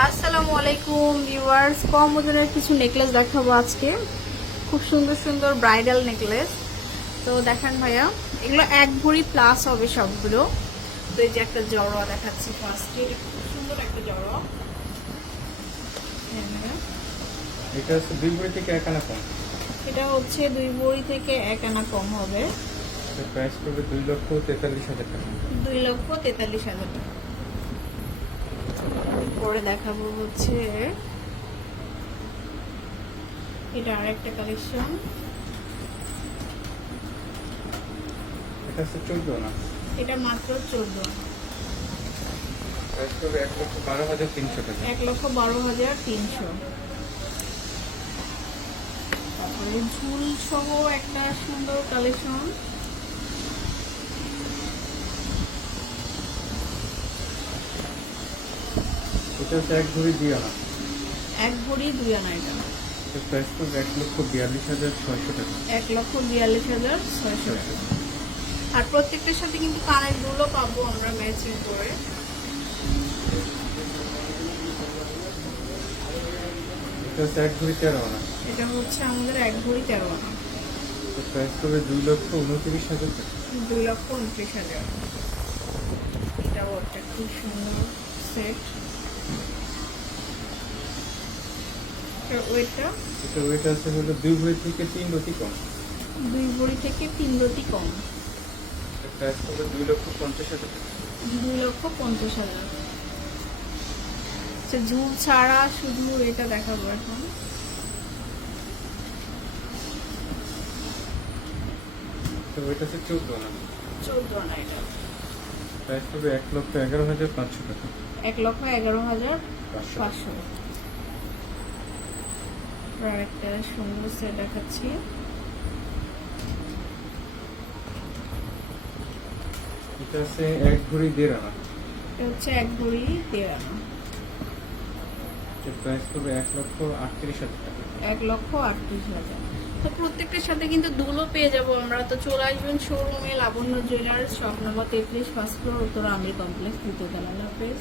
আসসালামু আলাইকুম ভিউয়ার্স, কম ওজনের কিছু নেকলেস দেখাবো আজকে। খুব সুন্দর সুন্দর ব্রাইডাল নেকলেস। তো দেখেন ভাইয়া, এগুলো 1 ভরি প্লাস হবে সবগুলো। তো এই যে একটা জড়োয়া দেখাচ্ছি ফার্স্টে, এটা খুব সুন্দর একটা জড়োয়া। এটা হচ্ছে 2 ভরি থেকে 1 আনা কম। এটা হচ্ছে 2 ভরি থেকে 1 আনা কম হবে। এর প্রাইস পড়বে 2,43,000 টাকা। 2,43,000 টাকা। পরে দেখাবো হচ্ছে এটা আরেকটা কালেকশন। এটা হচ্ছে 14 আনা। এটা মাত্র 14। প্রাইস পড়বে 1,12,300 টাকা। 1,12,300। তারপরে ঝুল সহ একটা সুন্দর কালেকশন। এটা হচ্ছে 1 ভরি 2 আনা। 1 ভরি 2 আনা। এটা এর প্রাইস পড়বে 1,42,600 টাকা। 1,42,600 টাকা। আর প্রত্যেকটার সাথে কিন্তু কানের দুলও পাবো আমরা ম্যাচিং করে। এটা হচ্ছে 1 ভরি 13 আনা। এটা হচ্ছে আমাদের 1 ভরি 13 আনা। এর প্রাইস পড়বে 2,29,000 টাকা। 2,29,000। এটাও একটা খুব সুন্দর সেট। ওয়েটটা এটা ওয়েট আছে হলো 2 ভরি থেকে 3 রতি কম। 2 ভরি থেকে 3 রতি কম। এর প্রাইস পড়বে 2,50,000 টাকা। 2,50,000। আচ্ছা, ঝুল ছাড়া শুধু এটা দেখাবো এখন। তো ওইটা হচ্ছে 14 আনা। 14 আনা। এটা প্রাইস পড়বে 1,11,500 টাকা। 1,11,500। আর একটা সুন্দর সেট দেখাচ্ছি। এটা আছে 1 ভরি 1.5 আনা। এটা হচ্ছে 1 ভরি 1.5 আনা। এর প্রাইস পড়বে 1,38,000 টাকা। 1,38,000। তো প্রত্যেকটার সাথে কিন্তু দুলো পেয়ে যাবো আমরা। তো চলে আসবেন শোরুমে, Labanya jewellers, shop number 33, first floor, Uttara Amir complex, দ্বিতীয় তলা। আল্লাহ হাফেজ।